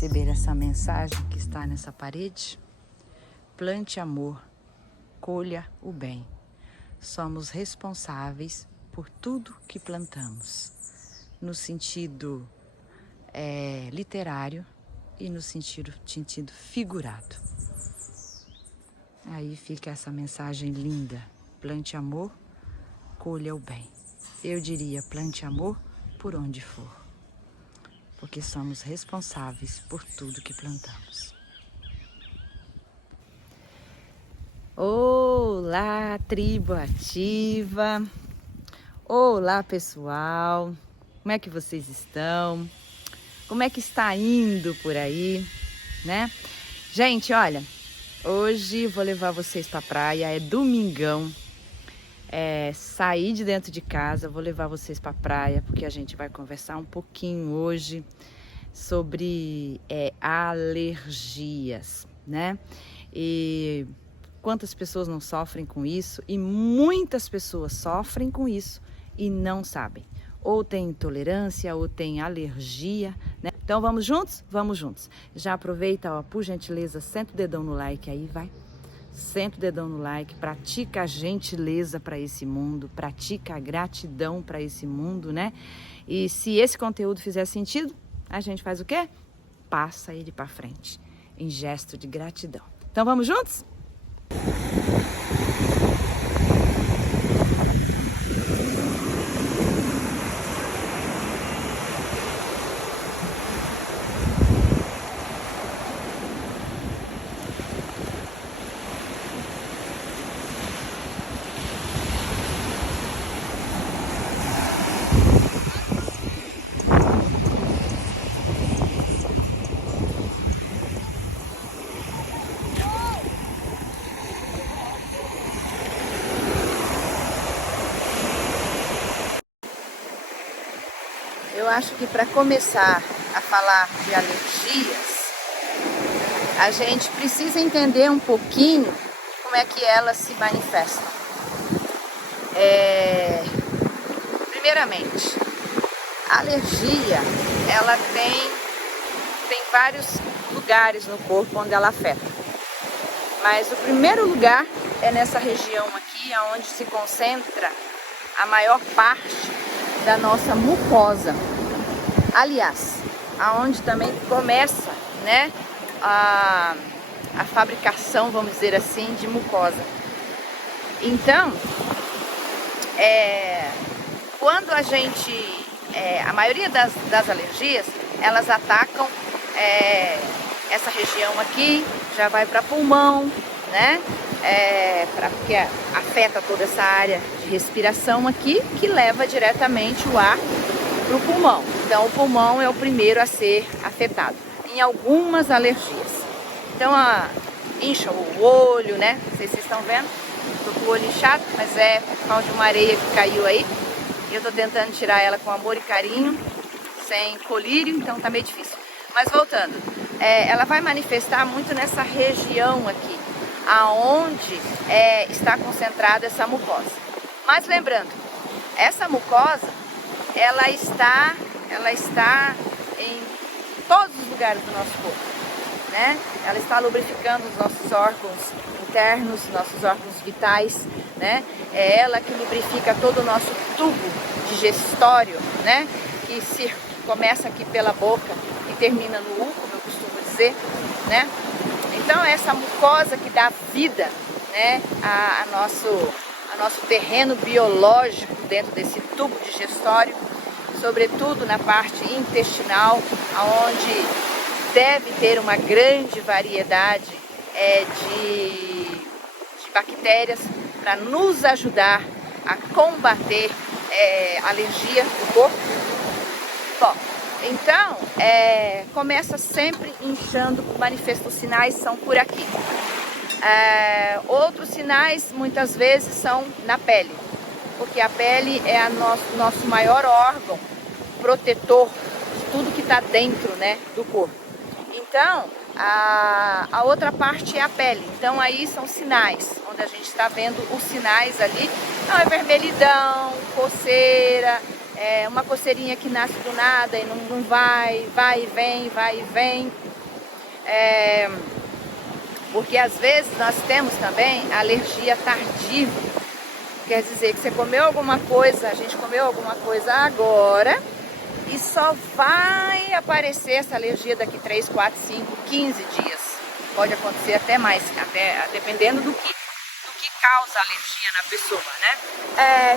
receber essa mensagem que está nessa parede? Plante amor, colha o bem. Somos responsáveis por tudo que plantamos, no sentido literário e no sentido figurado. Aí fica essa mensagem linda: plante amor, colha o bem. Eu diria, plante amor por onde for, porque somos responsáveis por tudo que plantamos. Olá, tribo ativa! Olá, pessoal! Como é que vocês estão? Como é que está indo por aí, né? Gente, olha, hoje vou levar vocês para a praia, é domingão. Saí de dentro de casa, vou levar vocês para a praia, porque a gente vai conversar um pouquinho hoje sobre alergias, né? E quantas pessoas não sofrem com isso, e muitas pessoas sofrem com isso e não sabem. Ou tem intolerância, ou tem alergia, né? Então vamos juntos? Vamos juntos. Já aproveita, ó, por gentileza, senta o dedão no like aí, vai. Senta o dedão no like, pratica a gentileza para esse mundo, pratica a gratidão para esse mundo, né? E se esse conteúdo fizer sentido, a gente faz o quê? Passa ele para frente, em gesto de gratidão. Então vamos juntos? Eu acho que para começar a falar de alergias, a gente precisa entender um pouquinho como é que elas se manifestam. Primeiramente, a alergia, ela tem vários lugares no corpo onde ela afeta. Mas o primeiro lugar é nessa região aqui, onde se concentra a maior parte da nossa mucosa. Aliás, aonde também começa, né, a fabricação, vamos dizer assim, de mucosa. Então, quando a gente, a maioria das alergias, elas atacam essa região aqui, já vai para pulmão, né? Porque afeta toda essa área de respiração aqui, que leva diretamente o ar para o pulmão. Então o pulmão é o primeiro a ser afetado em algumas alergias. Então incha o olho, né? Não sei se vocês estão vendo, estou com o olho inchado, mas é por causa de uma areia que caiu aí. Eu estou tentando tirar ela com amor e carinho, sem colírio, então tá meio difícil. Mas voltando, ela vai manifestar muito nessa região aqui, aonde está concentrada essa mucosa. Mas lembrando, essa mucosa, ela está em todos os lugares do nosso corpo, né? Ela está lubrificando os nossos órgãos internos, nossos órgãos vitais, né? É ela que lubrifica todo o nosso tubo digestório, né? Que começa aqui pela boca e termina no U, como eu costumo dizer, né? Então essa mucosa que dá vida, né, a nosso terreno biológico dentro desse tubo digestório, sobretudo na parte intestinal, onde deve ter uma grande variedade de bactérias para nos ajudar a combater alergia do corpo. Bom, então começa sempre inchando, os sinais são por aqui. Outros sinais muitas vezes são na pele, porque a pele é nosso maior órgão protetor de tudo que está dentro, né, do corpo. Então, a outra parte é a pele. Então aí são sinais, onde a gente está vendo os sinais ali. Então é vermelhidão, coceira, uma coceirinha que nasce do nada e não vai e vem, vai e vem. Porque às vezes nós temos também alergia tardiva. Quer dizer que você comeu alguma coisa, a gente comeu alguma coisa agora e só vai aparecer essa alergia daqui 3, 4, 5, 15 dias. Pode acontecer até mais, até dependendo do que causa alergia na pessoa, né?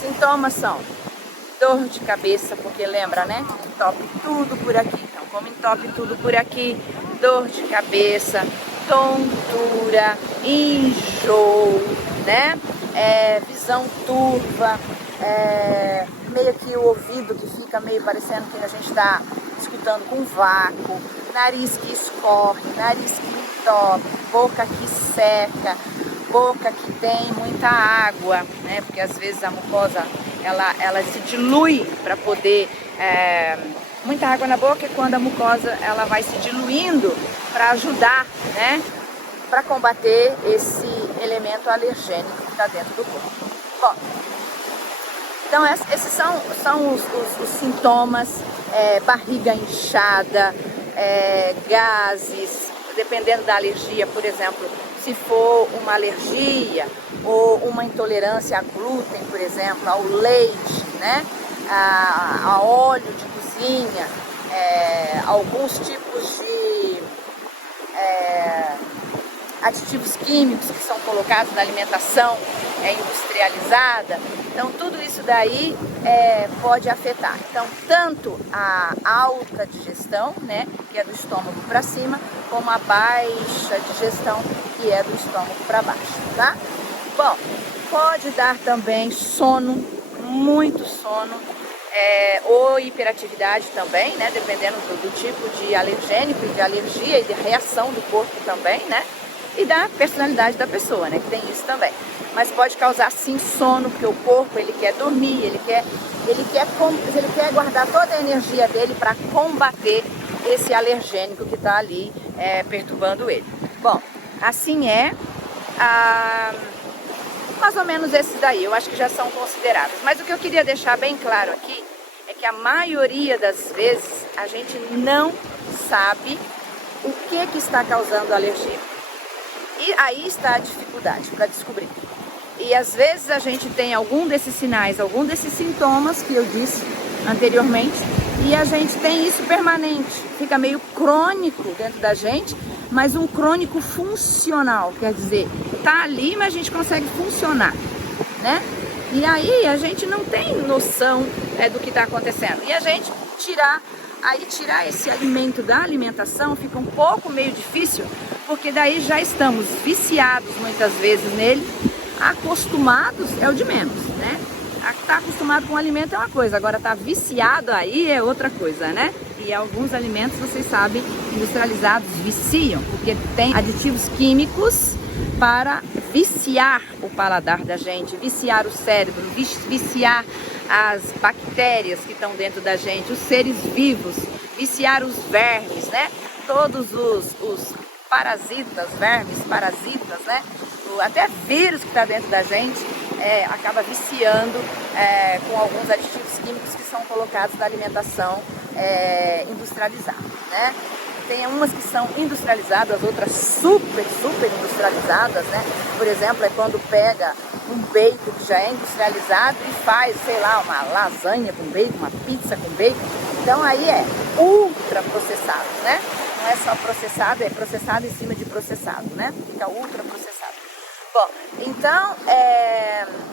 Sintomas são dor de cabeça, porque lembra, né? Entope tudo por aqui. Então, como entope tudo por aqui, dor de cabeça, tontura, enjoo, né? Visão turva, meio que o ouvido que fica meio parecendo que a gente está escutando com vácuo, nariz que escorre, nariz que entope, boca que seca, boca que tem muita água, né? Porque às vezes a mucosa ela se dilui para poder muita água na boca, e quando a mucosa ela vai se diluindo para ajudar, né? Para combater esse elemento alergênico que está dentro do corpo. Bom, então esses são os sintomas, barriga inchada, gases, dependendo da alergia, por exemplo, se for uma alergia ou uma intolerância a glúten, por exemplo, ao leite, né? A óleo de cozinha, alguns tipos de aditivos químicos que são colocados na alimentação industrializada. Então tudo isso daí pode afetar. Então tanto a alta digestão, né, que é do estômago para cima, como a baixa digestão, que é do estômago para baixo, tá? Bom, pode dar também sono, muito sono, ou hiperatividade também, né, dependendo do tipo de alergênico e de alergia e de reação do corpo também, né? E da personalidade da pessoa, né? Que tem isso também. Mas pode causar sim sono, porque o corpo ele quer dormir, ele quer guardar toda a energia dele para combater esse alergênico que está ali perturbando ele. Bom, assim mais ou menos esses daí, eu acho que já são considerados. Mas o que eu queria deixar bem claro aqui é que a maioria das vezes a gente não sabe o que está causando alergia. E aí está a dificuldade para descobrir. E às vezes a gente tem algum desses sinais, algum desses sintomas que eu disse anteriormente, e a gente tem isso permanente, fica meio crônico dentro da gente, mas um crônico funcional, quer dizer, tá ali, mas a gente consegue funcionar, né? E aí a gente não tem noção do que está acontecendo. E a gente tirar esse alimento da alimentação fica um pouco meio difícil, porque daí já estamos viciados muitas vezes nele, acostumados é o de menos, né? Tá acostumado com o alimento é uma coisa, agora tá viciado aí é outra coisa, né? E alguns alimentos, vocês sabem, industrializados viciam, porque tem aditivos químicos para viciar o paladar da gente, viciar o cérebro, viciar as bactérias que estão dentro da gente, os seres vivos, viciar os vermes, né? Todos os parasitas, vermes, parasitas, né? Até vírus que está dentro da gente acaba viciando com alguns aditivos químicos que são colocados na alimentação industrializada, né? Tem umas que são industrializadas, outras super industrializadas, né? Por exemplo, quando pega um bacon que já é industrializado e faz, sei lá, uma lasanha com bacon, uma pizza com bacon. Então aí é ultra processado, né? Não é só processado, é processado em cima de processado, né? Fica ultra processado. Bom, então,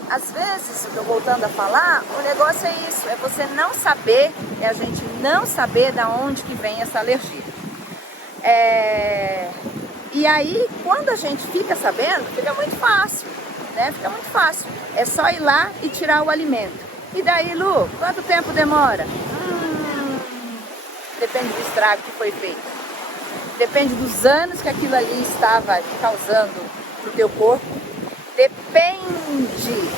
às vezes, voltando a falar, o negócio é isso, é você não saber, é a gente não saber da onde que vem essa alergia. E aí, quando a gente fica sabendo, fica muito fácil, né? Fica muito fácil. É só ir lá e tirar o alimento. E daí, Lu, quanto tempo demora? Depende do estrago que foi feito. Depende dos anos que aquilo ali estava causando pro teu corpo. Depende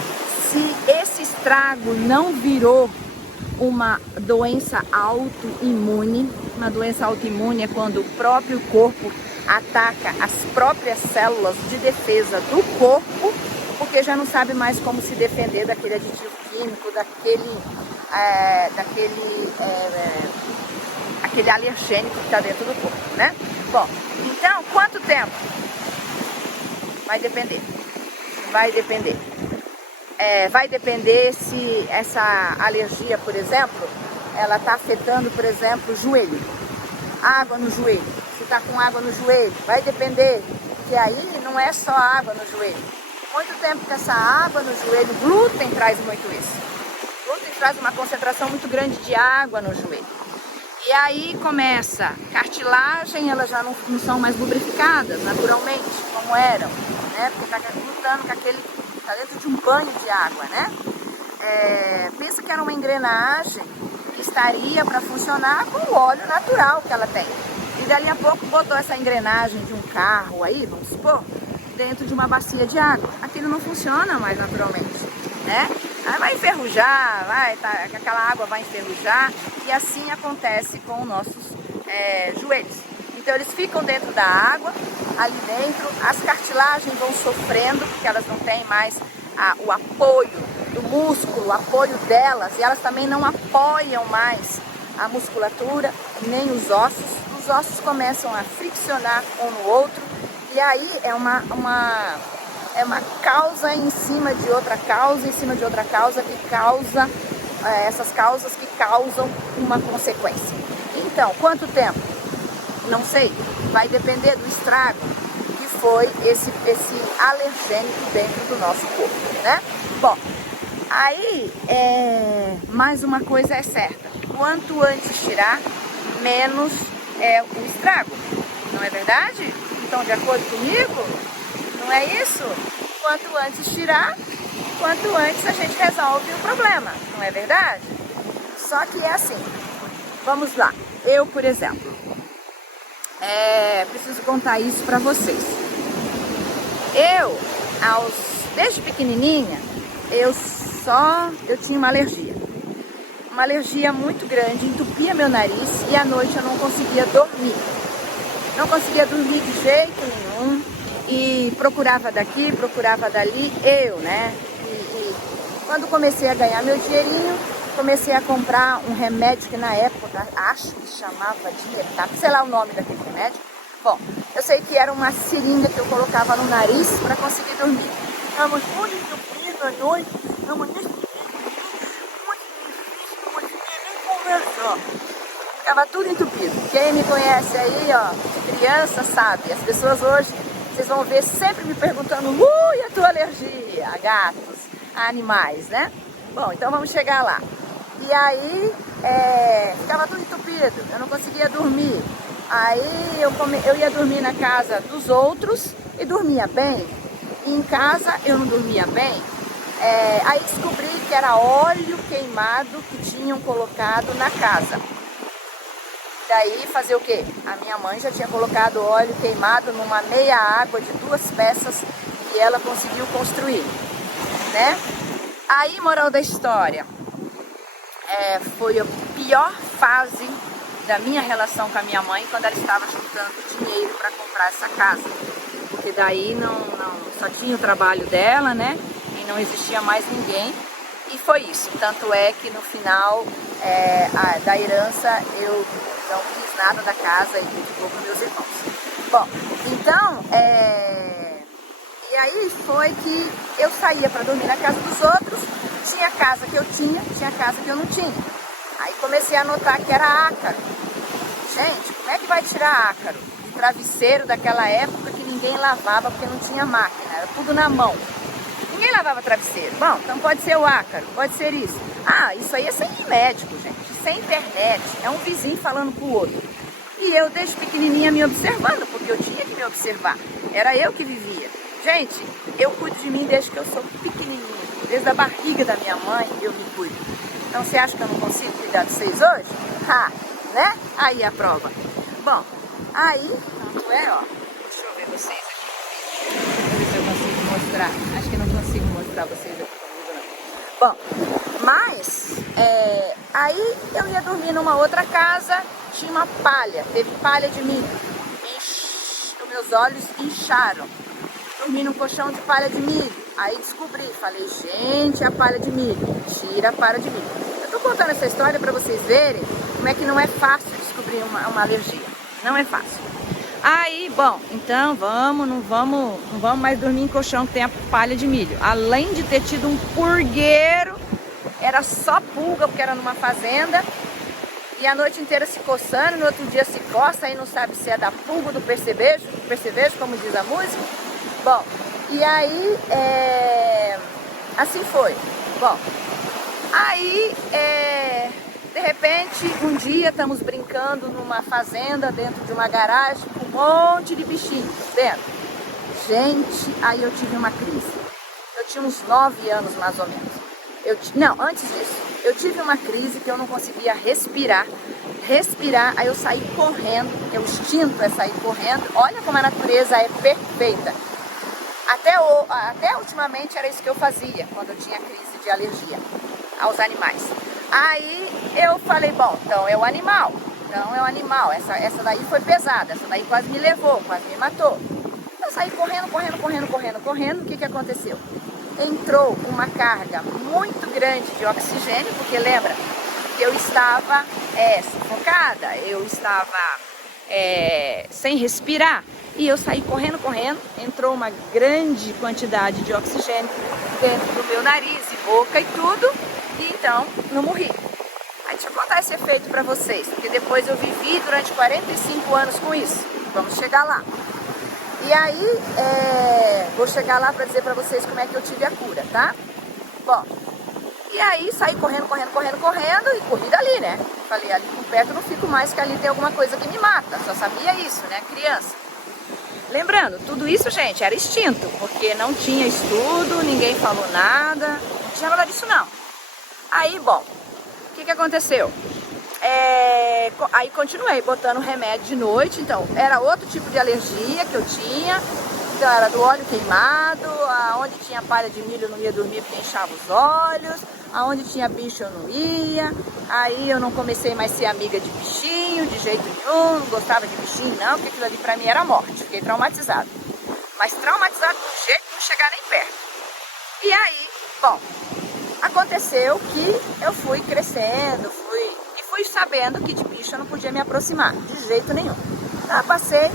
se esse estrago não virou uma doença autoimune. Uma doença autoimune é quando o próprio corpo ataca as próprias células de defesa do corpo, porque já não sabe mais como se defender daquele aditivo químico, daquele aquele alergênico que está dentro do corpo, né? Bom, então, quanto tempo? Vai depender. Vai depender. Vai depender se essa alergia, por exemplo, ela está afetando, por exemplo, o joelho. Água no joelho. Se está com água no joelho, vai depender. Porque aí não é só água no joelho. Muito tempo que essa água no joelho, glúten traz muito isso. Glúten traz uma concentração muito grande de água no joelho. E aí começa cartilagem, elas já não são mais lubrificadas naturalmente, como eram, né? Porque está lutando com aquele, está dentro de um banho de água, né? Pensa que era uma engrenagem que estaria para funcionar com o óleo natural que ela tem. E dali a pouco botou essa engrenagem de um carro aí, vamos supor, dentro de uma bacia de água. Aquilo não funciona mais naturalmente, né? Aí vai enferrujar, aquela água vai enferrujar, e assim acontece com os nossos joelhos. Então eles ficam dentro da água, ali dentro, as cartilagens vão sofrendo, porque elas não têm mais o apoio do músculo, o apoio delas, e elas também não apoiam mais a musculatura, nem os ossos. Os ossos começam a friccionar um no outro, e aí é uma causa em cima de outra causa, em cima de outra causa, que causa, essas causas que causam uma consequência. Então, quanto tempo? Não sei, vai depender do estrago que foi esse alergênico dentro do nosso corpo, né? Bom, aí, mais uma coisa é certa, quanto antes tirar, menos é o estrago, não é verdade? Então, de acordo comigo, não é isso? Quanto antes tirar, quanto antes a gente resolve o problema, não é verdade? Só que é assim, vamos lá, eu, por exemplo, preciso contar isso para vocês. Desde pequenininha, eu tinha uma alergia muito grande, entupia meu nariz e à noite eu não conseguia dormir. Não conseguia dormir de jeito nenhum. E procurava daqui, procurava dali, né? E quando comecei a ganhar meu dinheirinho, comecei a comprar um remédio que na época, acho que chamava Dietac, sei lá o nome daquele remédio. Bom, eu sei que era uma seringa que eu colocava no nariz para conseguir dormir. Estava muito entupido à noite, estava muito difícil, não conseguia nem conversar. Ficava tudo entupido. Quem me conhece aí, ó, criança sabe, as pessoas hoje, vocês vão ver sempre me perguntando, e a tua alergia a gatos, a animais, né? Bom, então vamos chegar lá. E aí, ficava tudo entupido, eu não conseguia dormir. Aí eu ia dormir na casa dos outros e dormia bem. E em casa eu não dormia bem. Aí descobri que era óleo queimado que tinham colocado na casa. Daí fazer o quê? A minha mãe já tinha colocado óleo queimado numa meia água de 2 peças e ela conseguiu construir, né? Aí, moral da história, foi a pior fase da minha relação com a minha mãe quando ela estava juntando dinheiro para comprar essa casa. Porque daí só tinha o trabalho dela, né? E não existia mais ninguém. E foi isso. Tanto é que no final da herança eu não fiz nada da casa e ficou com meus irmãos. Bom, então, e aí foi que eu saía para dormir na casa dos outros, tinha casa que eu tinha casa que eu não tinha. Aí comecei a notar que era ácaro. Gente, como é que vai tirar ácaro? De travesseiro daquela época que ninguém lavava porque não tinha máquina, era tudo na mão. Ninguém lavava travesseiro. Bom, então pode ser o ácaro, pode ser isso. Isso aí é sem ir médico, gente, sem internet, é um vizinho falando com o outro. E eu desde pequenininha me observando, porque eu tinha que me observar, era eu que vivia. Gente, eu cuido de mim desde que eu sou pequenininha, desde a barriga da minha mãe eu me cuido. Então você acha que eu não consigo cuidar de vocês hoje? Né? Aí a prova. Bom, aí, tanto ó, deixa eu ver vocês aqui. Deixa eu ver se eu consigo mostrar. Acho que não consigo mostrar vocês aqui comigo, não. Bom, mas, aí eu ia dormir numa outra casa, tinha uma palha, teve palha de milho. Os meus olhos incharam. Dormi num colchão de palha de milho. Aí descobri, falei, gente, a palha de milho. Tira a palha de milho. Eu tô contando essa história para vocês verem como é que não é fácil descobrir uma alergia. Não é fácil. Aí, bom, então não vamos mais dormir em colchão que tem a palha de milho. Além de ter tido um purgueiro, era só pulga, porque era numa fazenda. E a noite inteira se coçando, no outro dia se coça, aí não sabe se é da pulga ou do percevejo, como diz a música. Bom, e aí, assim foi. Bom, aí, de repente, um dia estamos brincando numa fazenda, dentro de uma garagem, com um monte de bichinhos dentro. Gente, aí eu tive uma crise. Eu tinha uns 9 anos, mais ou menos. Não, antes disso, eu tive uma crise que eu não conseguia respirar, aí eu saí correndo, porque o instinto é sair correndo. Olha como a natureza é perfeita. Até ultimamente era isso que eu fazia, quando eu tinha crise de alergia aos animais. Aí eu falei, bom, então é o animal, essa daí foi pesada, essa daí quase me levou, quase me matou. Eu saí correndo, o que aconteceu? Entrou uma carga muito grande de oxigênio, porque lembra que eu estava sufocada, eu estava sem respirar, e eu saí correndo, entrou uma grande quantidade de oxigênio dentro do meu nariz e boca e tudo, e então não morri. Aí deixa eu contar esse efeito para vocês, porque depois eu vivi durante 45 anos com isso, vamos chegar lá. E aí, vou chegar lá para dizer para vocês como é que eu tive a cura, tá? Bom, e aí saí correndo e corri dali, né? Falei, ali por perto eu não fico mais, que ali tem alguma coisa que me mata. Só sabia isso, né? Criança. Lembrando, tudo isso, gente, era instinto, porque não tinha estudo, ninguém falou nada, não tinha nada disso não. Aí, bom, o que aconteceu? Aí continuei botando remédio de noite, então era outro tipo de alergia que eu tinha, então era do óleo queimado, aonde tinha palha de milho eu não ia dormir porque inchava os olhos, aonde tinha bicho eu não ia, aí eu não comecei mais a ser amiga de bichinho, de jeito nenhum, não gostava de bichinho não, porque aquilo ali pra mim era morte, fiquei traumatizada, mas traumatizada de um jeito de não chegar nem perto. E aí, bom, aconteceu que eu fui crescendo, fui sabendo que de bicho eu não podia me aproximar, de jeito nenhum. Então eu passei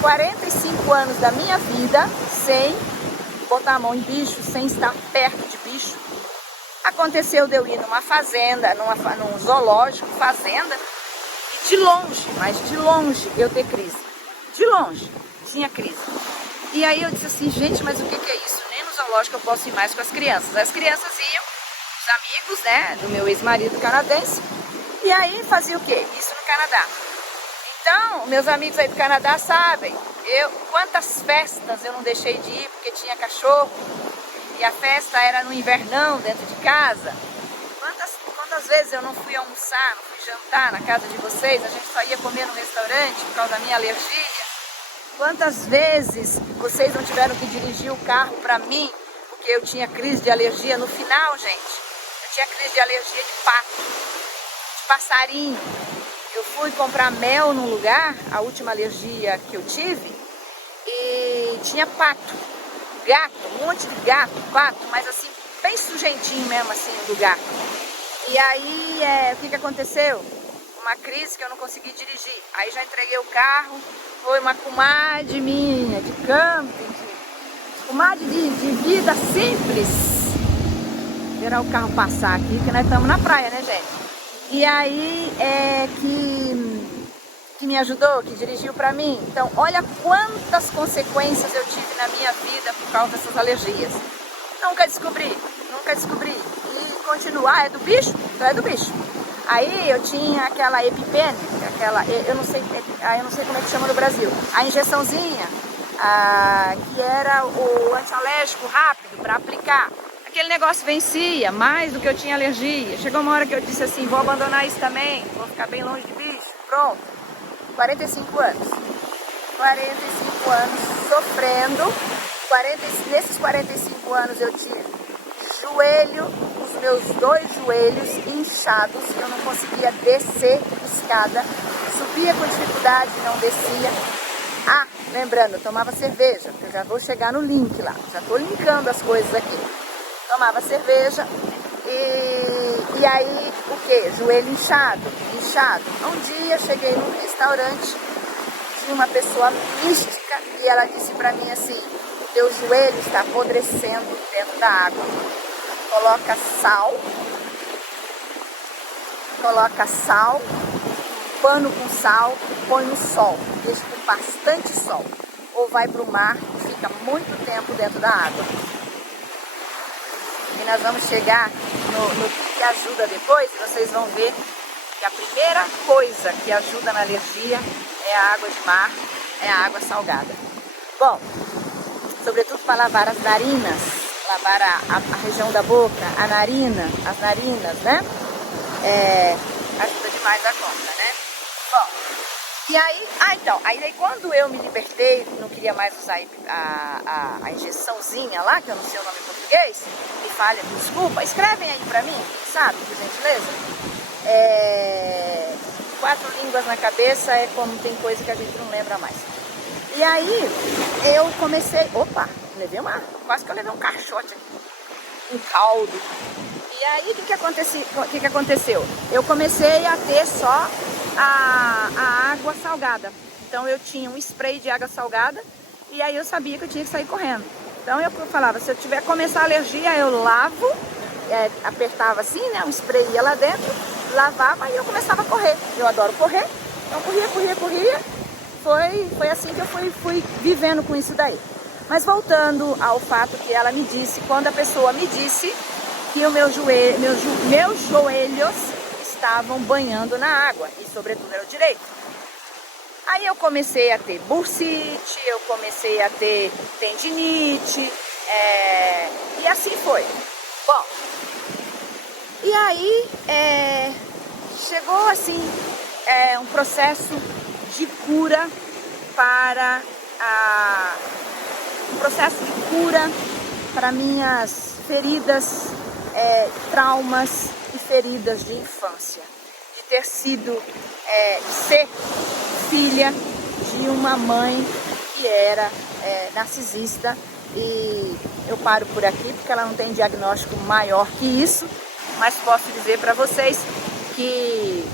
45 anos da minha vida sem botar a mão em bicho, sem estar perto de bicho. Aconteceu de eu ir numa fazenda, num zoológico, fazenda, e de longe, mas de longe eu ter crise. De longe, tinha crise. E aí eu disse assim, gente, mas o que é isso? Nem no zoológico eu posso ir mais com as crianças. As crianças iam, os amigos, né, do meu ex-marido canadense. E aí fazia o quê? Isso no Canadá. Então, meus amigos aí do Canadá sabem, quantas festas eu não deixei de ir porque tinha cachorro, e a festa era no invernão, dentro de casa. Quantas vezes eu não fui almoçar, não fui jantar na casa de vocês, a gente só ia comer no restaurante por causa da minha alergia. Quantas vezes vocês não tiveram que dirigir o carro para mim, porque eu tinha crise de alergia no final, gente. Eu tinha crise de alergia de pato, de passarinho. Eu fui comprar mel num lugar, a última alergia que eu tive, e tinha pato, gato, um monte de gato, pato, mas assim, bem sujentinho mesmo assim do gato. E aí, o que aconteceu? Uma crise que eu não consegui dirigir. Aí já entreguei o carro, foi uma comadre minha, de camping, comadre de vida simples. Esperar o carro passar aqui, que nós estamos na praia, né, gente? E aí que me ajudou, que dirigiu para mim. Então, olha quantas consequências eu tive na minha vida por causa dessas alergias. Nunca descobri. E continuar, é do bicho? Então é do bicho. Aí eu tinha aquela EpiPen, eu não sei como é que chama no Brasil, a injeçãozinha, que era o antialérgico rápido para aplicar. Aquele negócio vencia, mais do que eu tinha alergia. Chegou uma hora que eu disse assim, vou abandonar isso também, vou ficar bem longe de bicho. Pronto, 45 anos. 45 anos sofrendo. Nesses 45 anos eu tive os meus 2 joelhos inchados, eu não conseguia descer escada, subia com dificuldade, não descia. Lembrando, eu tomava cerveja, eu já vou chegar no link lá, já estou linkando as coisas aqui. Tomava cerveja e E aí, o que? Joelho inchado. Um dia cheguei num restaurante de uma pessoa mística e ela disse pra mim assim: teu joelho está apodrecendo dentro da água. Coloca sal, pano com sal e põe no sol. Deixa com bastante sol. Ou vai pro mar e fica muito tempo dentro da água. E nós vamos chegar no que ajuda depois, e vocês vão ver que a primeira coisa que ajuda na alergia é a água de mar, é a água salgada. Bom, sobretudo para lavar as narinas, lavar a região da boca, a narina, as narinas, né? Ajuda demais a conta, né? Bom, e aí, aí quando eu me libertei, não queria mais usar a injeçãozinha lá, que eu não sei o nome em português, me falha, desculpa, escrevem aí pra mim, sabe, por gentileza? 4 línguas na cabeça é como tem coisa que a gente não lembra mais. E aí, eu comecei, quase que eu levei um caixote aqui, um caldo. E aí, o que aconteceu? Eu comecei a ter só a água salgada. Então, eu tinha um spray de água salgada e aí eu sabia que eu tinha que sair correndo. Então, eu falava, se eu tiver começar a alergia, eu lavo, apertava assim, né, um spray ia lá dentro, lavava e eu começava a correr. Eu adoro correr, então corria. Foi assim que eu fui vivendo com isso daí. Mas voltando ao fato que ela me disse, quando a pessoa me disse que meus joelhos estavam banhando na água, e sobretudo era o direito. Aí eu comecei a ter bursite, eu comecei a ter tendinite, e assim foi. Bom, e aí chegou assim um processo de cura para minhas feridas, traumas e feridas de infância, de ter sido, ser filha de uma mãe que era narcisista, e eu paro por aqui porque ela não tem diagnóstico maior que isso, mas posso dizer para vocês que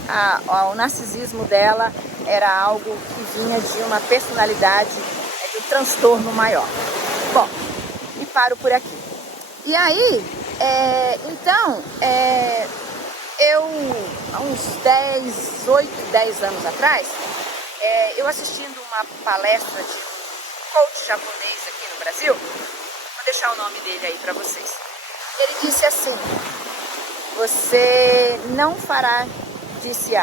o narcisismo dela era algo que vinha de uma personalidade, de um transtorno maior. Bom, e paro por aqui. E aí, então, eu, há uns 10 anos atrás, eu assistindo uma palestra de um coach japonês aqui no Brasil, vou deixar o nome dele aí para vocês. Ele disse assim: você não fará, disse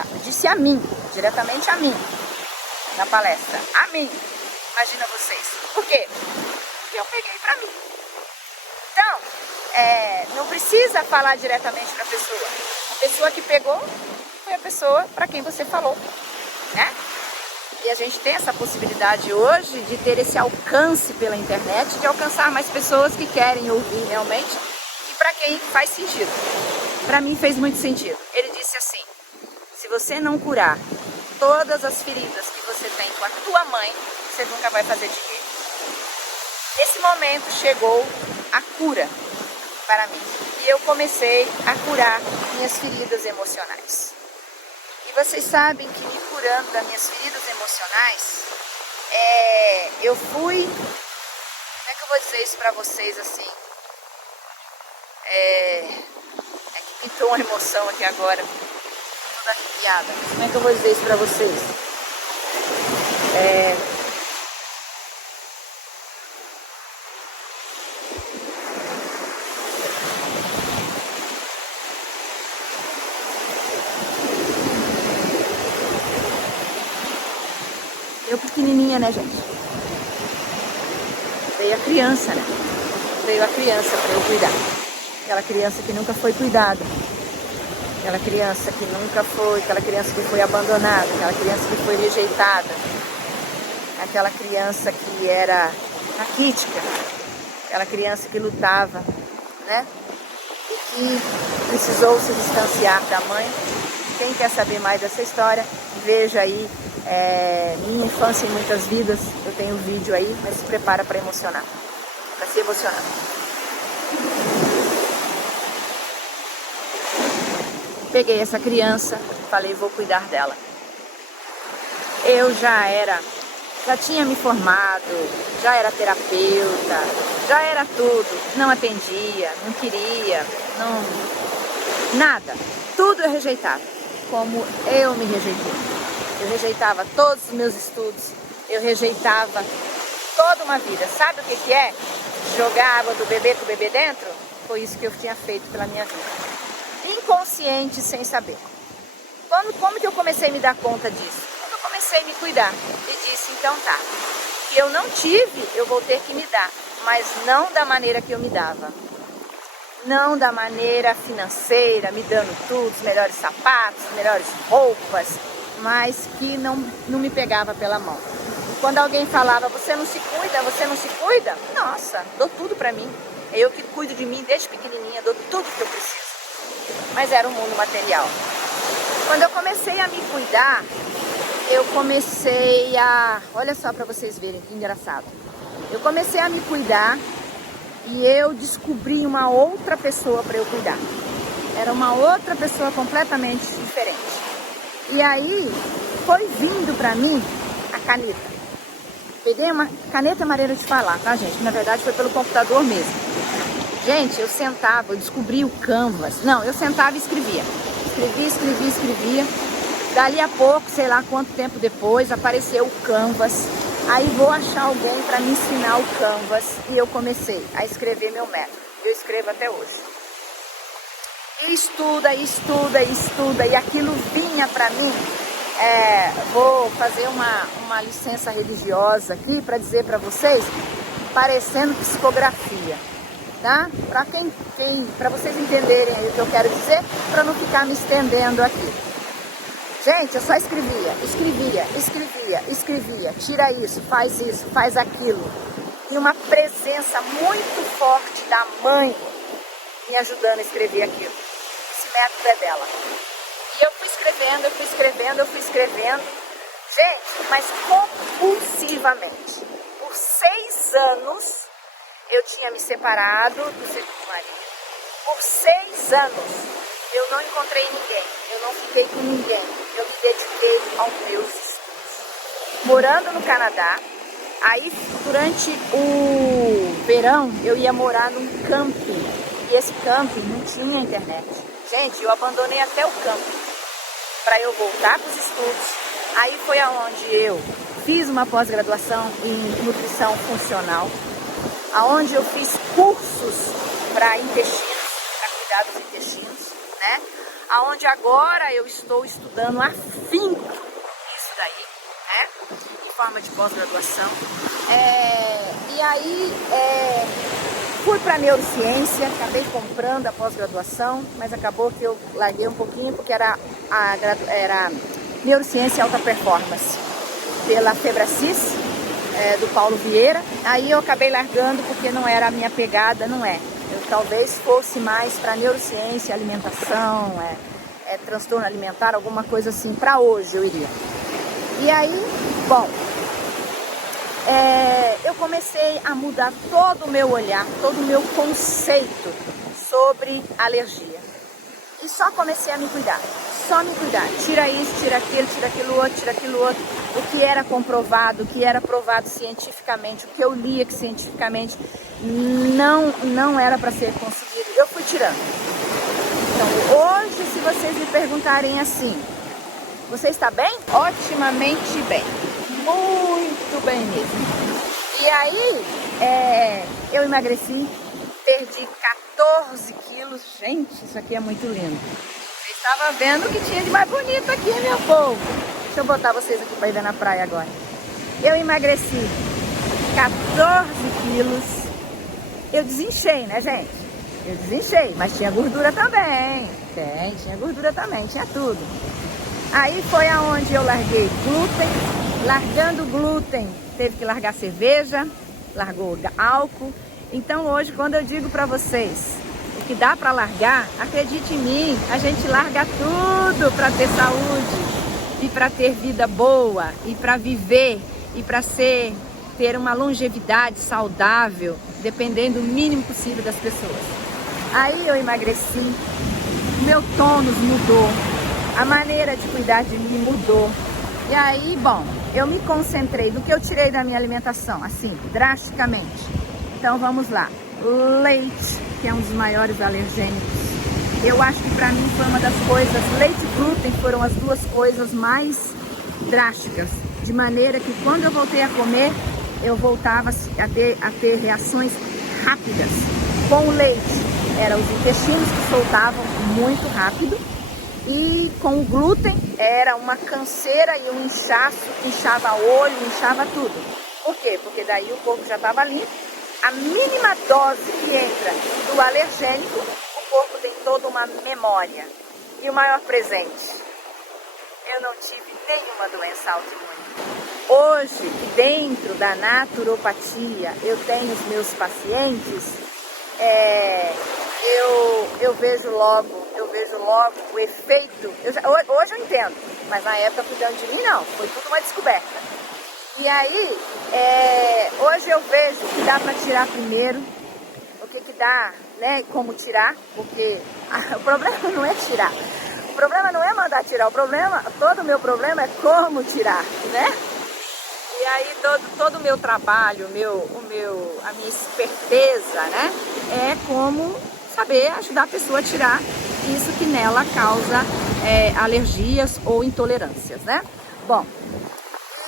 a mim, diretamente a mim, na palestra, a mim, imagina vocês. Por quê? Porque eu peguei pra mim. Então, não precisa falar diretamente pra pessoa. A pessoa que pegou foi a pessoa para quem você falou, né? E a gente tem essa possibilidade hoje de ter esse alcance pela internet, de alcançar mais pessoas que querem ouvir realmente, e para quem faz sentido. Para mim fez muito sentido. Ele disse assim: se você não curar todas as feridas que você tem com a tua mãe, você nunca vai fazer direito. Nesse momento chegou a cura para mim. E eu comecei a curar minhas feridas emocionais. E vocês sabem que me curando das minhas feridas emocionais, eu fui... Como é que eu vou dizer isso para vocês assim? Que pintou uma emoção aqui agora. Toda arrepiada. Como é que eu vou dizer isso pra vocês? Eu pequenininha, né, gente? Veio a criança, né? Veio a criança pra eu cuidar. Aquela criança que nunca foi cuidada. Aquela criança que nunca foi, aquela criança que foi abandonada, aquela criança que foi rejeitada, aquela criança que era raquítica, aquela criança que lutava, né? E que precisou se distanciar da mãe. Quem quer saber mais dessa história, veja aí Minha Infância em Muitas Vidas. Eu tenho um vídeo aí, mas se prepara para emocionar, para se emocionar. peguei essa criança, falei, vou cuidar dela. Eu já tinha me formado, já era terapeuta, já era tudo, não atendia, não queria, nada. Tudo eu rejeitava, como eu me rejeitei. Eu rejeitava todos os meus estudos, eu rejeitava toda uma vida. Sabe o que é? Jogar água do bebê com o bebê dentro? Foi isso que eu tinha feito pela minha vida. Inconsciente, sem saber. Como que eu comecei a me dar conta disso? Quando eu comecei a me cuidar e disse, então tá, que eu não tive, eu vou ter que me dar, mas não da maneira que eu me dava. Não da maneira financeira, me dando tudo, os melhores sapatos, as melhores roupas, mas que não me pegava pela mão. Quando alguém falava, você não se cuida, nossa, dou tudo pra mim. É eu que cuido de mim desde pequenininha, dou tudo que eu preciso. Mas era um mundo material. Quando eu comecei a me cuidar, eu comecei a... Olha só pra vocês verem que engraçado. Eu comecei a me cuidar e eu descobri uma outra pessoa para eu cuidar. Era uma outra pessoa completamente diferente. E aí foi vindo pra mim a caneta. Peguei uma caneta, maneira de falar, tá, gente? Na verdade foi pelo computador mesmo. Gente, eu sentava, eu descobri o Canvas. Não, eu sentava e escrevia. Escrevia. Dali a pouco, sei lá quanto tempo depois, apareceu o Canvas. Aí vou achar alguém para me ensinar o Canvas. E eu comecei a escrever meu método. Eu escrevo até hoje. E estuda. E aquilo vinha para mim. Vou fazer uma licença religiosa aqui para dizer para vocês, parecendo psicografia, tá? Para vocês entenderem aí o que eu quero dizer, para não ficar me estendendo aqui. Gente, eu só escrevia, tira isso, faz aquilo. E uma presença muito forte da mãe me ajudando a escrever aquilo. Esse método é dela. E eu fui escrevendo. Gente, mas compulsivamente. Por 6 anos, eu tinha me separado do segundo marido. Por 6 anos, eu não encontrei ninguém. Eu não fiquei com ninguém. Eu me dediquei aos meus estudos. Morando no Canadá, aí durante o verão, eu ia morar num camping. E esse camping não tinha internet. Gente, eu abandonei até o camping para eu voltar para os estudos. Aí foi aonde eu fiz uma pós-graduação em nutrição funcional, aonde eu fiz cursos para intestinos, para cuidar dos intestinos, né? Aonde agora eu estou estudando afinco isso daí, né? Em forma de pós-graduação. E aí fui para neurociência, acabei comprando a pós-graduação, mas acabou que eu larguei um pouquinho porque era neurociência e alta performance pela Febracis, do Paulo Vieira. Aí eu acabei largando porque não era a minha pegada, não é. Eu talvez fosse mais para neurociência, alimentação, transtorno alimentar, alguma coisa assim, para hoje eu iria. E aí, bom, eu comecei a mudar todo o meu olhar, todo o meu conceito sobre alergia. E só comecei a me cuidar, Tira isso, tira aquilo outro. O que era comprovado, o que era provado cientificamente, o que eu lia que cientificamente não era para ser conseguido, eu fui tirando. Então, hoje, se vocês me perguntarem assim, você está bem? Otimamente bem. Muito bem mesmo. E aí, eu emagreci, perdi 14 quilos. Gente, isso aqui é muito lindo. Vocês estavam vendo o que tinha de mais bonito aqui, meu povo. Deixa eu botar vocês aqui para ir ver na praia agora. Eu emagreci 14 quilos. Eu desinchei, né, gente? Eu desinchei, mas tinha gordura também. Tinha gordura também, tinha tudo. Aí foi aonde eu larguei glúten. Largando glúten, teve que largar cerveja, largou álcool. Então hoje, quando eu digo para vocês o que dá para largar, acredite em mim, a gente larga tudo para ter saúde e para ter vida boa e para viver e para ter uma longevidade saudável, dependendo do mínimo possível das pessoas. Aí eu emagreci meu tônus mudou, a maneira de cuidar de mim mudou. E aí, bom, eu me concentrei do que eu tirei da minha alimentação, assim, drasticamente. Então vamos lá. Leite, que é um dos maiores alergênicos. Eu acho que para mim foi uma das coisas, leite e glúten foram as duas coisas mais drásticas. De maneira que quando eu voltei a comer, eu voltava a ter reações rápidas. Com o leite, eram os intestinos que soltavam muito rápido. E com o glúten, era uma canseira e um inchaço, inchava olho, inchava tudo. Por quê? Porque daí o corpo já estava limpo. A mínima dose que entra do alergênico, o corpo tem toda uma memória. E o maior presente, eu não tive nenhuma doença autoimune. Hoje, dentro da naturopatia, eu tenho os meus pacientes, eu vejo logo o efeito. Hoje eu entendo, mas na época cuidando de mim não, foi tudo uma descoberta. E aí, hoje eu vejo que dá para tirar primeiro, o que dá, né, como tirar, porque o problema não é tirar, o problema não é mandar tirar, todo o meu problema é como tirar, né? E aí todo o meu trabalho, a minha esperteza, né, é como saber ajudar a pessoa a tirar isso que nela causa alergias ou intolerâncias, né? Bom,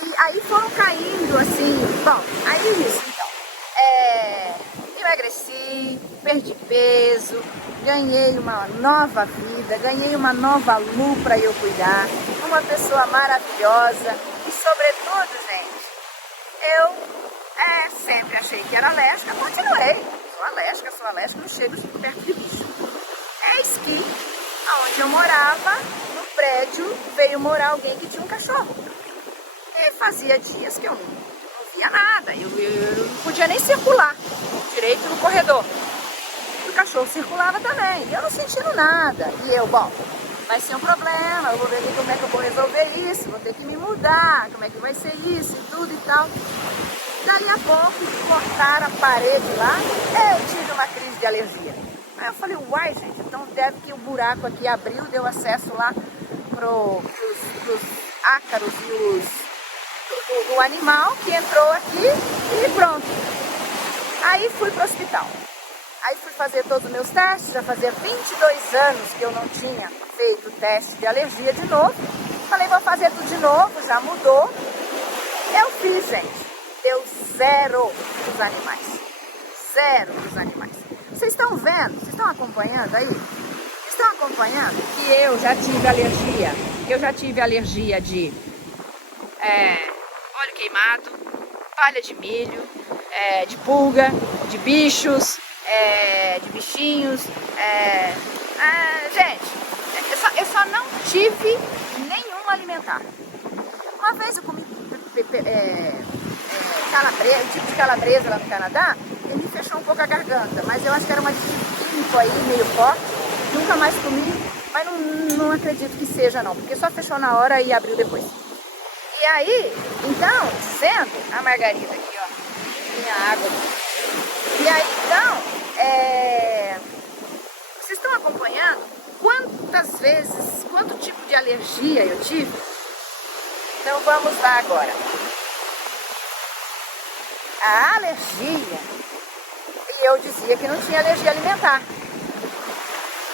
e aí foram caindo assim, bom, aí isso então, emagreci, perdi peso, ganhei uma nova vida, ganhei uma nova Lu para eu cuidar, uma pessoa maravilhosa e sobretudo, gente, eu sempre achei que era alérgica, continuei, sou alérgica, não chego perto de bicho. Eis que, onde eu morava, no prédio, veio morar alguém que tinha um cachorro. E fazia dias que eu não via nada, eu não podia nem circular direito no corredor. O cachorro circulava também, e eu não sentindo nada. E eu, bom, vai ser um problema, eu vou ver como é que eu vou resolver isso, vou ter que me mudar, como é que vai ser isso e tudo e tal. Daí a pouco, cortaram a parede lá, eu tive uma crise de alergia. Aí eu falei, uai, gente, então deve que o buraco aqui abriu, deu acesso lá pros ácaros e do animal que entrou aqui e pronto. Aí fui pro hospital. Aí fui fazer todos os meus testes, já fazia 22 anos que eu não tinha feito teste de alergia de novo. Falei, vou fazer tudo de novo, já mudou. Eu fiz, gente. Deu zero dos animais. Zero dos animais. Vocês estão vendo? Vocês estão acompanhando aí? Vocês estão acompanhando que eu já tive alergia? Eu já tive alergia de óleo queimado, palha de milho, de pulga, de bichos, de bichinhos. Gente, eu só não tive nenhum alimentar. Uma vez eu comi calabresa, um tipo de calabresa lá no Canadá, e me fechou um pouco a garganta, mas eu acho que era uma químico aí, meio forte, nunca mais comi, mas não acredito que seja não, porque só fechou na hora e abriu depois. E aí, então, dizendo, a margarida aqui, ó, minha água aqui. E aí, então, vocês estão acompanhando quantas vezes, quanto tipo de alergia eu tive? Então vamos lá agora. A alergia, e eu dizia que não tinha alergia alimentar.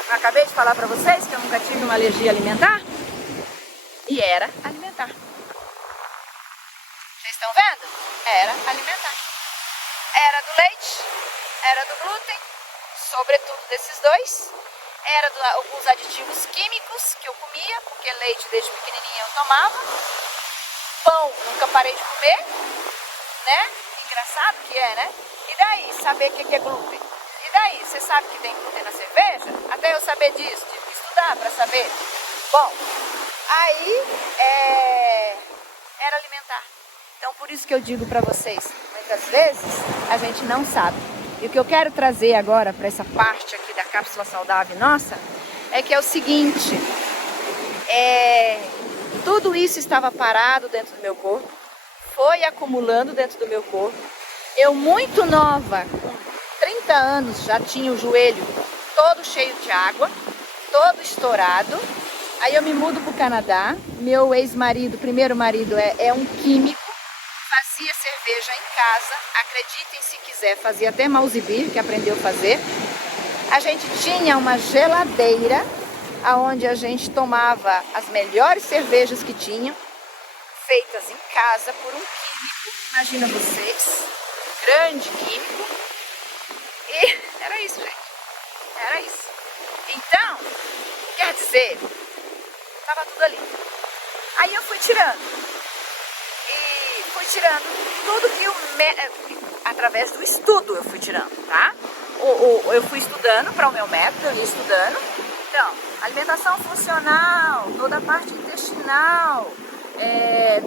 Eu acabei de falar para vocês que eu nunca tive uma alergia alimentar, e era alimentar. Vocês estão vendo? Era alimentar. Era do leite, era do glúten, sobretudo desses dois, era de alguns aditivos químicos que eu comia, porque leite desde pequenininha eu tomava, pão nunca parei de comer, né? Engraçado que é, né? E daí, saber o que é glúten? E daí, você sabe que tem glúten na cerveja? Até eu saber disso, tive que estudar para saber. Bom, aí era alimentar. Então, por isso que eu digo para vocês, muitas vezes a gente não sabe. E o que eu quero trazer agora para essa parte aqui da cápsula saudável nossa, é que é o seguinte, tudo isso estava parado dentro do meu corpo, foi acumulando dentro do meu corpo. Eu muito nova, com 30 anos, já tinha o joelho todo cheio de água, todo estourado. Aí eu me mudo para o Canadá. Meu ex-marido, primeiro marido, é um químico. Fazia cerveja em casa. Acreditem se quiser, fazia até mouse beer, que aprendeu a fazer. A gente tinha uma geladeira onde a gente tomava as melhores cervejas que tinham, feitas em casa por um químico. Imagina vocês, grande químico. E era isso, gente. Era isso. Então, quer dizer, estava tudo ali. Aí eu fui tirando. E fui tirando tudo que através do estudo eu fui tirando, tá? Eu fui estudando para o meu método, eu ia estudando. Então, alimentação funcional, toda a parte intestinal,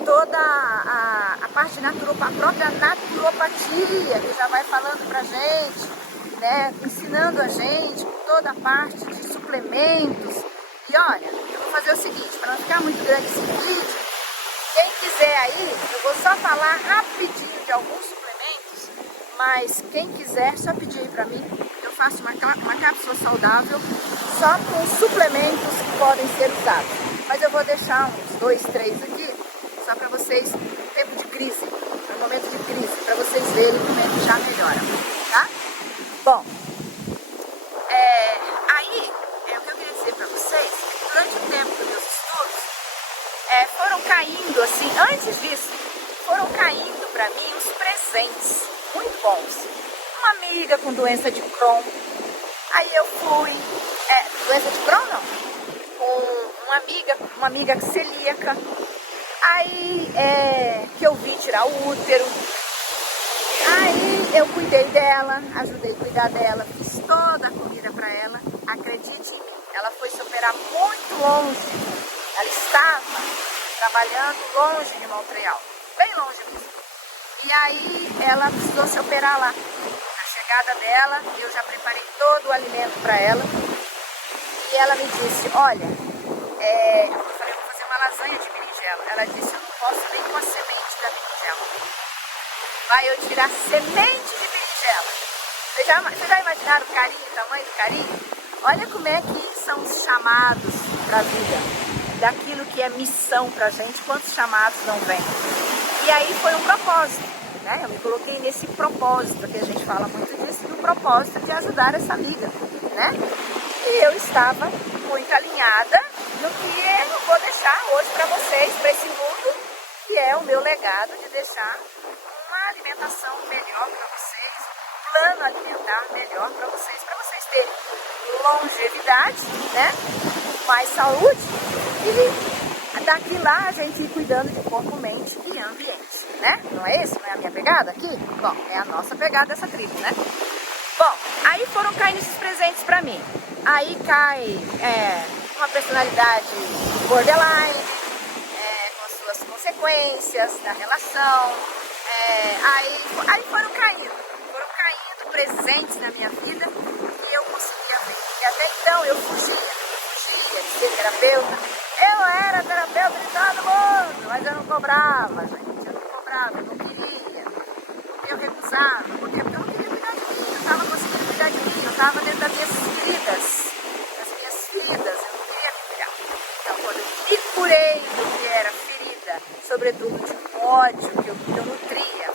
toda a parte a própria naturopatia, que já vai falando pra gente, né, ensinando a gente toda a parte de suplementos. E olha, eu vou fazer o seguinte, para não ficar muito grande esse vídeo, quem quiser aí, eu vou só falar rapidinho de alguns suplementos, mas quem quiser, só pedir aí pra mim, eu faço uma cápsula saudável só com suplementos que podem ser usados. Mas eu vou deixar uns 2, 3 aqui, só para vocês, no tempo de crise, no momento de crise, para vocês verem como é que já melhora, tá? Bom, aí, o que eu queria dizer para vocês, é que durante o tempo dos meus estudos, foram caindo, assim, antes disso, foram caindo para mim uns presentes muito bons. Uma amiga com doença de Crohn, aí eu fui, doença de Crohn não, com uma amiga celíaca, aí que eu vi tirar o útero, aí eu cuidei dela, ajudei a cuidar dela, fiz toda a comida para ela, acredite em mim, ela foi se operar muito longe, ela estava trabalhando longe de Montreal, bem longe mesmo, e aí ela precisou se operar lá. Chegada dela, eu já preparei todo o alimento para ela e ela me disse, olha, eu falei, vou fazer uma lasanha de berinjela. Ela disse, eu não posso nem com a semente da berinjela. Vai eu tirar semente de berinjela. Vocês já imaginaram o carinho, o tamanho do carinho? Olha como é que são os chamados para a vida, daquilo que é missão para a gente, quantos chamados não vêm. E aí foi um propósito. Eu me coloquei nesse propósito, que a gente fala muito disso, do propósito de ajudar essa amiga, né? E eu estava muito alinhada no que eu vou deixar hoje para vocês, para esse mundo, que é o meu legado de deixar uma alimentação melhor para vocês, um plano alimentar melhor para vocês terem longevidade, né? Mais saúde e daqui lá a gente ir cuidando de corpo, mente e ambiente, né? Não é isso? Não é a minha pegada aqui? Bom, é a nossa pegada dessa tribo, né? Bom, aí foram caindo esses presentes pra mim. Aí cai uma personalidade borderline, com suas consequências na relação. Aí foram caindo presentes na minha vida que eu conseguia ver. E até então eu fugia de ser terapeuta. Eu era terapeuta de todo mundo, mas eu não cobrava, gente. Eu não cobrava, eu não queria. Eu recusava, porque eu não queria cuidar de mim. Eu estava conseguindo cuidar de mim. Eu estava dentro das minhas feridas. Eu não queria cuidar. Então, quando eu me curei do que era ferida, sobretudo de um ódio que eu nutria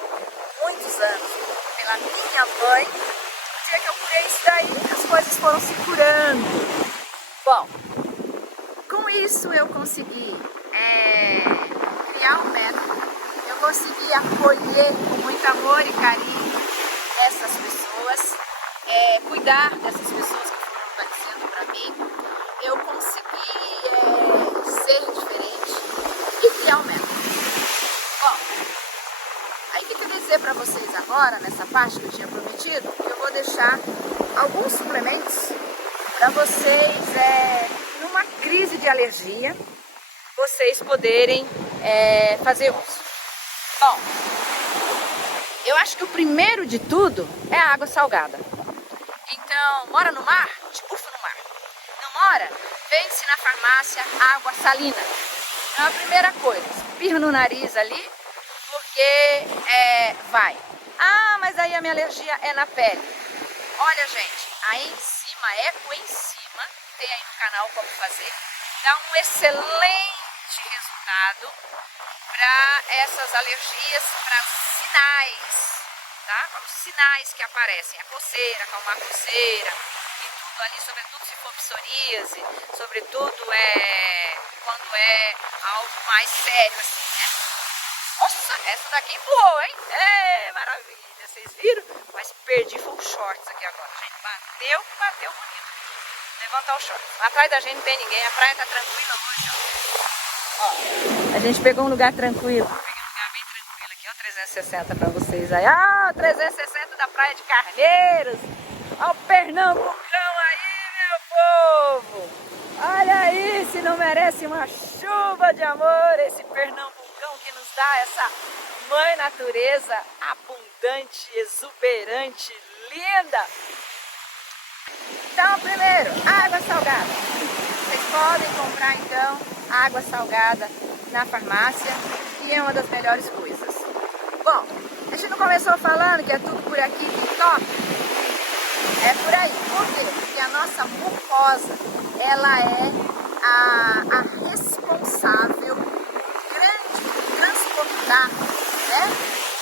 muitos anos pela minha mãe, no dia que eu curei isso daí, as coisas foram se curando. Bom, com isso eu consegui criar um método, eu consegui acolher com muito amor e carinho essas pessoas, cuidar dessas pessoas que foram aparecendo para mim, eu consegui ser diferente e criar um método. Bom, aí o que eu queria dizer para vocês agora, nessa parte que eu tinha prometido, eu vou deixar alguns suplementos para vocês, numa crise de alergia, vocês poderem fazer uso. Bom, eu acho que o primeiro de tudo é a água salgada. Então, mora no mar? Te bufa no mar. Não mora? Vende-se na farmácia água salina. Então, a primeira coisa, espirra no nariz ali, porque vai. Ah, mas aí a minha alergia é na pele. Olha, gente, aí em cima, eco em cima, tem aí no canal como fazer. Dá um excelente resultado para essas alergias, para sinais, tá? Para os sinais que aparecem, a coceira, acalmar a coceira e tudo ali, sobretudo se for psoríase, sobretudo quando é algo mais sério assim, né? Nossa, essa daqui voou, hein? É, maravilha, vocês viram? Mas perdi foi o shorts aqui agora, gente. Bateu bonito. Levantar o short. Atrás da gente não tem ninguém, a praia tá tranquila hoje, ó. Ó, a gente pegou um lugar tranquilo. Peguei um lugar bem tranquilo aqui, ó, 360 pra vocês aí. Ah, 360 da praia de Carneiros. Ó o Pernambucão aí, meu povo. Olha aí, se não merece uma chuva de amor, esse Pernambucão que nos dá essa mãe natureza abundante, exuberante, linda. Então, primeiro, água salgada. Vocês podem comprar, então, água salgada na farmácia, que é uma das melhores coisas. Bom, a gente não começou falando que é tudo por aqui que top? É por aí. Por quê? Porque a nossa mucosa, ela é a responsável por transportar, né?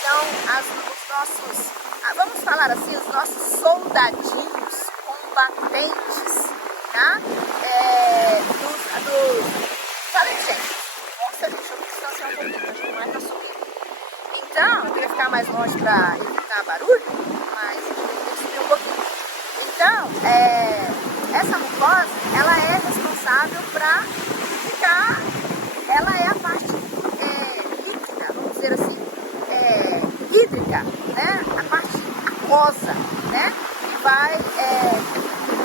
Então, os nossos, vamos falar assim, os nossos soldadinhos combatentes, tá? Falei, gente, nossa, gente, eu vou distanciar um pouquinho, a gente não é pra subir. Então, eu queria ficar mais longe pra evitar barulho, mas a gente tem que subir um pouquinho. Então, essa mucosa, ela é responsável pra ficar, ela é a parte líquida, vamos dizer assim, hídrica, né? A parte aquosa, né? Que vai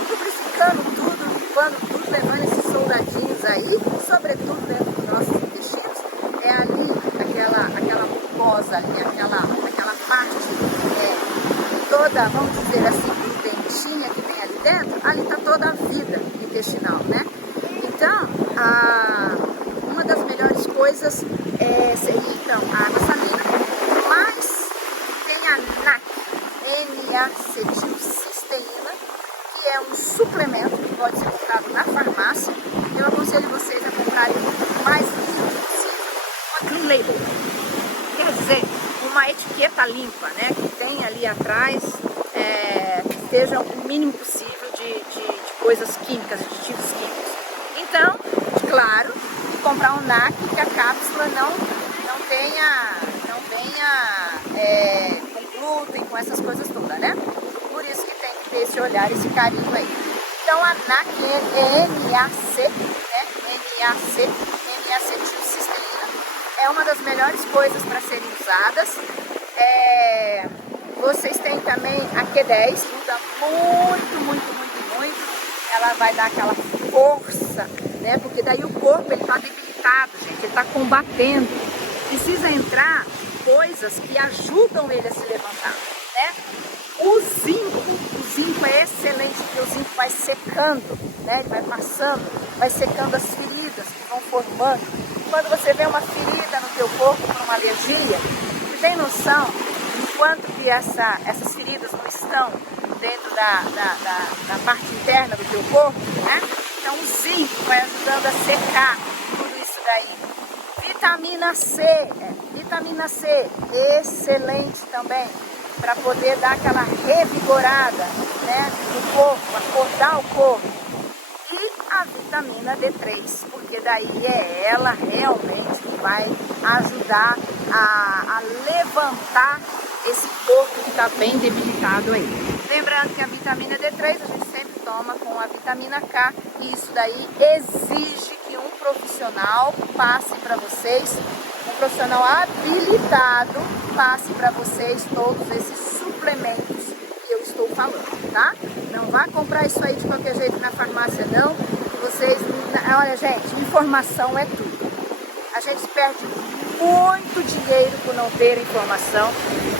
lubrificando tudo, limpando tudo, levando esses soldadinhos aí, sobretudo dentro dos nossos intestinos, é ali aquela mucosa ali, aquela parte toda, vamos dizer assim, dentinha que tem ali dentro, ali está toda a vida intestinal, né? Então, uma das melhores coisas seria então a água salina, mas tem a NAC, N-acetilcisteína, que é um suplemento que pode ser comprado na farmácia. Eu aconselho vocês a comprarem o mais limpo possível, uma clean label, quer dizer, uma etiqueta limpa, né? Que tem ali atrás, que seja o mínimo possível de coisas químicas, aditivos químicos. Então, claro, comprar um NAC que a cápsula não venha com glúten, com essas coisas todas, né? Por isso que tem que ter esse olhar, esse carinho aí. Então a NAC é NAC, né? N-acetilcisteína, é uma das melhores coisas para serem usadas. Vocês têm também a Q10, usa muito. Ela vai dar aquela força, né? Porque daí o corpo ele está debilitado, gente, ele está combatendo. Precisa entrar coisas que ajudam ele a se levantar, né? O zinco é excelente, porque o zinco vai secando, né? Ele vai passando, vai secando as feridas que vão formando. Quando você vê uma ferida no teu corpo por uma alergia, você tem noção de quanto que essas feridas não estão dentro da parte interna do teu corpo, né? Então o zinco vai ajudando a secar tudo isso daí. Vitamina C, excelente também, para poder dar aquela revigorada, né, no corpo, acordar o corpo. E a vitamina D3, porque daí é ela realmente que vai ajudar a levantar esse corpo que está bem debilitado aí. Lembrando que a vitamina D3 a gente sempre toma com a vitamina K, e isso daí exige que um profissional passe para vocês, um profissional habilitado passe para vocês todos esses suplementos que eu estou falando, tá? Não vá comprar isso aí de qualquer jeito na farmácia não, vocês, olha gente, informação é tudo. A gente perde muito dinheiro por não ter informação,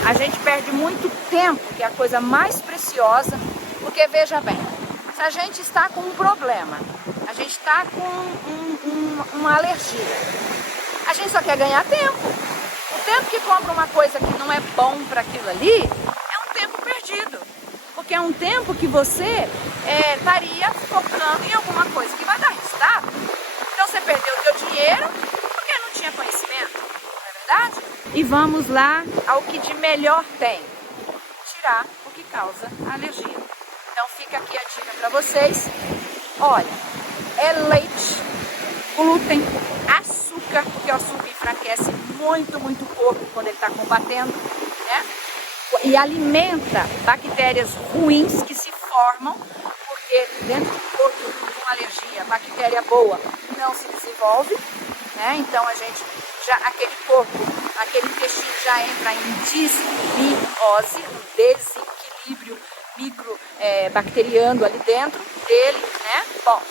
a gente perde muito tempo, que é a coisa mais preciosa, porque veja bem, se a gente está com um problema, a gente está com uma alergia, a gente só quer ganhar tempo. O tempo que compra uma coisa que não é bom para aquilo ali, é um tempo perdido. Porque porque é um tempo que você estaria focando em alguma coisa que vai dar resultado. Então você perdeu o seu dinheiro porque não tinha conhecimento, não é verdade? E vamos lá ao que de melhor tem: tirar o que causa a alergia. Então fica aqui a dica para vocês. Olha, é leite, glúten, açúcar, porque o açúcar enfraquece muito o corpo quando ele está combatendo, né? E alimenta bactérias ruins que se formam, porque dentro do corpo com alergia, bactéria boa não se desenvolve, né? Então a gente aquele intestino já entra em disbiose, um desequilíbrio microbacteriano ali dentro dele, né? Bom,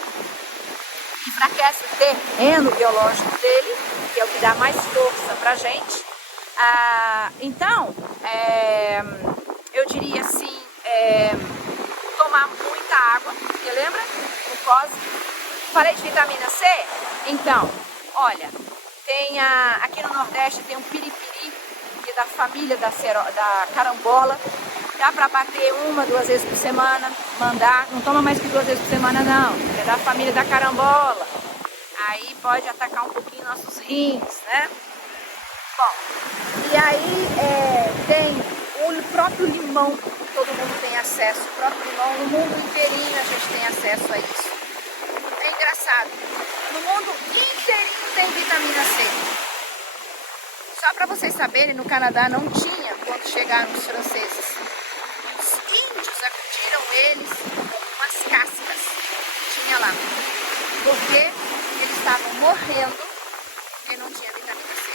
enfraquece o terreno biológico dele, que é o que dá mais força pra gente. Então, eu diria assim, tomar muita água, porque lembra? Glucose. Falei de vitamina C? Então, olha, aqui no Nordeste tem um piripiri, que é da família da carambola. Dá para bater 1, 2 vezes por semana, mandar, não toma mais que 2 vezes por semana não, é da família da carambola. Aí pode atacar um pouquinho nossos rins, né? Bom, e aí tem o próprio limão, todo mundo tem acesso, o próprio limão, no mundo inteirinho a gente tem acesso a isso. É engraçado, no mundo inteirinho tem vitamina C. Só para vocês saberem, no Canadá não tinha quando chegaram os franceses. Os índios acudiram eles com umas cascas que tinha lá, porque eles estavam morrendo porque não tinha vitamina C.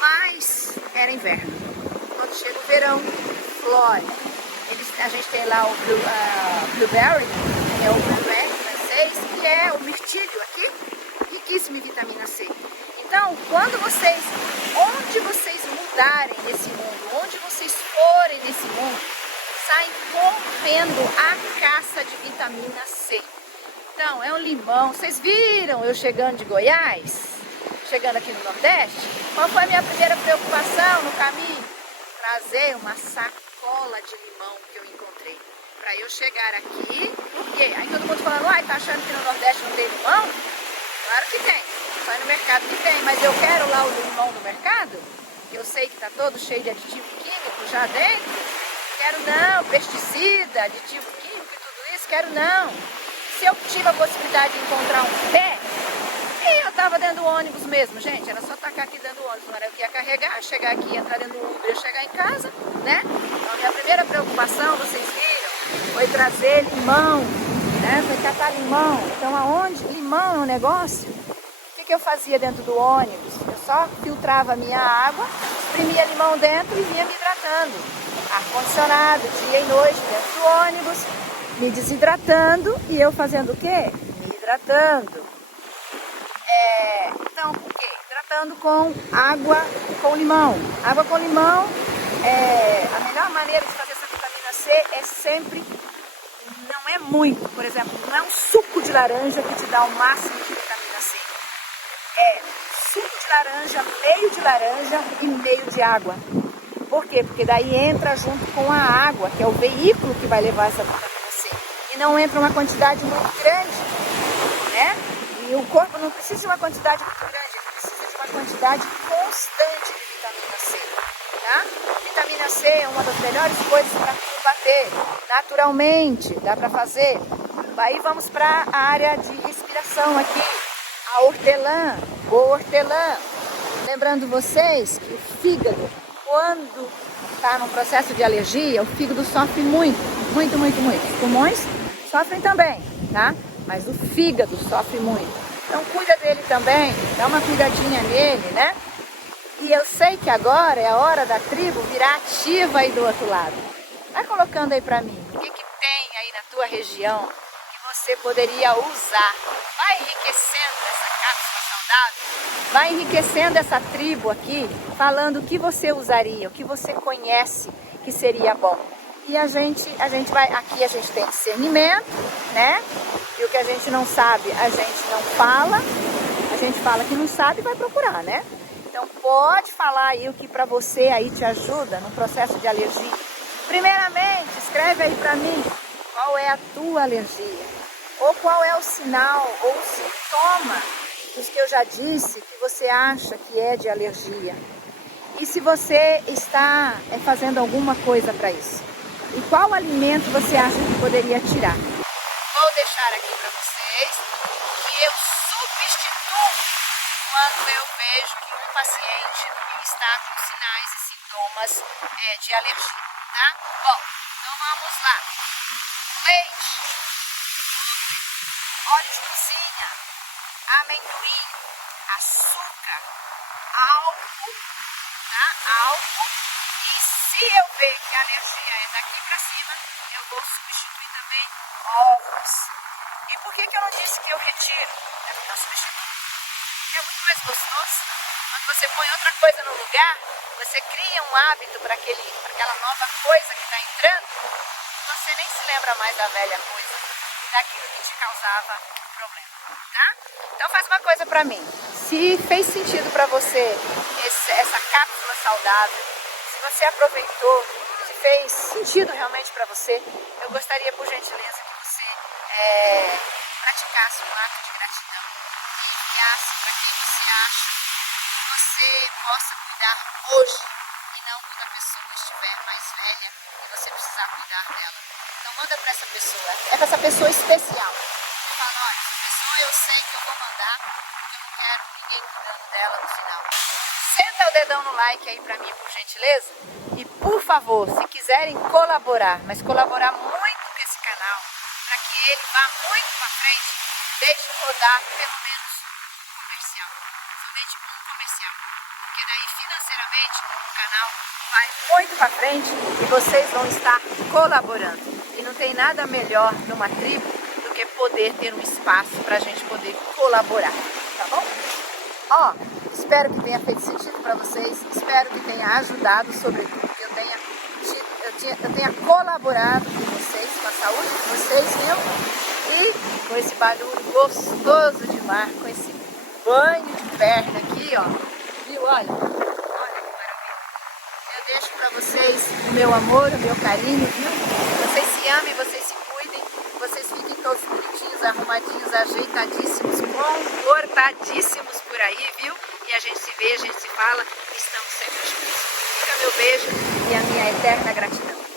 Mas era inverno. Quando chega o verão, flore. A gente tem lá o blueberry, que é o blueberry francês, que é o mirtilho aqui, riquíssimo em vitamina C. Então, onde vocês mudarem nesse mundo, onde vocês forem nesse mundo, saem correndo a caça de vitamina C. Então, é um limão. Vocês viram eu chegando de Goiás? Chegando aqui no Nordeste? Qual foi a minha primeira preocupação no caminho? Trazer uma sacola de limão que eu encontrei. Para eu chegar aqui, por quê? Aí todo mundo falando, tá achando que no Nordeste não tem limão? Claro que tem. Vai no mercado que tem, mas eu quero lá o limão do mercado, que eu sei que está todo cheio de aditivo químico já dentro. Quero não, pesticida, aditivo químico e tudo isso, quero não. Se eu tive a possibilidade de encontrar um pé, e eu estava dentro do ônibus mesmo, gente, era só tacar aqui dentro do ônibus, não era eu que ia carregar, chegar aqui, entrar dentro do Uber, chegar em casa, né? Então a minha primeira preocupação, vocês viram, foi trazer limão, né? Foi catar limão. Então aonde limão é um negócio, o que eu fazia dentro do ônibus? Eu só filtrava a minha água, exprimia limão dentro e vinha me hidratando. Ar-condicionado, dia e noite, dentro do ônibus, me desidratando e eu fazendo o quê? Me hidratando. Então, o quê? Hidratando com água com limão. Água com limão, a melhor maneira de fazer essa vitamina C é sempre, não é muito, por exemplo, não é um suco de laranja que te dá o máximo de vitamina C. É suco de laranja, meio de laranja e meio de água. Por quê? Porque daí entra junto com a água, que é o veículo que vai levar essa vitamina C. E não entra uma quantidade muito grande, né? E o corpo não precisa de uma quantidade muito grande, ele precisa de uma quantidade constante de vitamina C, tá? Vitamina C é uma das melhores coisas para combater, naturalmente, dá para fazer. Aí vamos para a área de respiração aqui, a hortelã, boa hortelã. Lembrando vocês que o fígado, quando está num processo de alergia, o fígado sofre muito. Os pulmões sofrem também, tá? Mas o fígado sofre muito. Então cuida dele também, dá uma cuidadinha nele, né? E eu sei que agora é a hora da tribo virar ativa aí do outro lado. Vai colocando aí pra mim, o que tem aí na tua região que você poderia usar? Vai enriquecendo essa cápsula saudável, vai enriquecendo essa tribo aqui, falando o que você usaria, o que você conhece que seria bom. E a gente vai, aqui a gente tem discernimento, né? E o que a gente não sabe, a gente não fala. A gente fala que não sabe e vai procurar, né? Então pode falar aí o que para você aí te ajuda no processo de alergia. Primeiramente, escreve aí para mim qual é a tua alergia, ou qual é o sinal ou o sintoma dos que eu já disse que você acha que é de alergia. E se você está fazendo alguma coisa para isso. E qual alimento você acha que poderia tirar? Vou deixar aqui para vocês que eu substituo quando eu vejo que um paciente está com sinais e sintomas de alergia, tá? Bom, então vamos lá. Leite, óleo de cozinha, amendoim, açúcar, álcool, tá? Álcool. E se eu ver que a alergia é daqui para cima, eu vou substituir também ovos. E por que eu não disse que eu retiro? É porque eu substituo. É muito mais gostoso. Quando você põe outra coisa no lugar, você cria um hábito para aquela nova coisa que está entrando, você nem se lembra mais da velha coisa, daquilo que te causava problema, tá? Então faz uma coisa para mim. Se fez sentido para você essa cápsula saudável, se você aproveitou, se fez sentido realmente para você, eu gostaria, por gentileza, que você praticasse um ato de gratidão e enviasse para quem você acha que você possa cuidar hoje e não quando a pessoa estiver mais velha e você precisar cuidar dela. Então manda para essa pessoa, é para essa pessoa especial. Você fala, olha, essa pessoa eu sei que eu vou mandar, porque eu não quero ninguém cuidando dela no final. Senta o dedão no like aí pra mim, por gentileza. E por favor, se quiserem colaborar, mas colaborar muito com esse canal, para que ele vá muito pra frente, deixe rodar pelo menos um comercial. Somente um comercial. Porque daí financeiramente o canal vai muito pra frente e vocês vão estar colaborando. E não tem nada melhor numa tribo do que poder ter um espaço pra gente poder colaborar. Tá bom? Ó, espero que tenha feito sentido para vocês, espero que tenha ajudado, sobretudo que eu tenha colaborado com vocês, com a saúde de vocês, viu? E com esse barulho gostoso de mar, com esse banho de perna aqui, ó, viu? Olha que maravilha. Eu deixo para vocês o meu amor, o meu carinho, viu? Vocês se amem, vocês se cuidem, vocês fiquem todos bonitinhos, arrumadinhos, ajeitadíssimos, comportadíssimos por aí, viu? E a gente se vê, a gente se fala, estamos sempre juntos. Fica meu beijo e a minha eterna gratidão.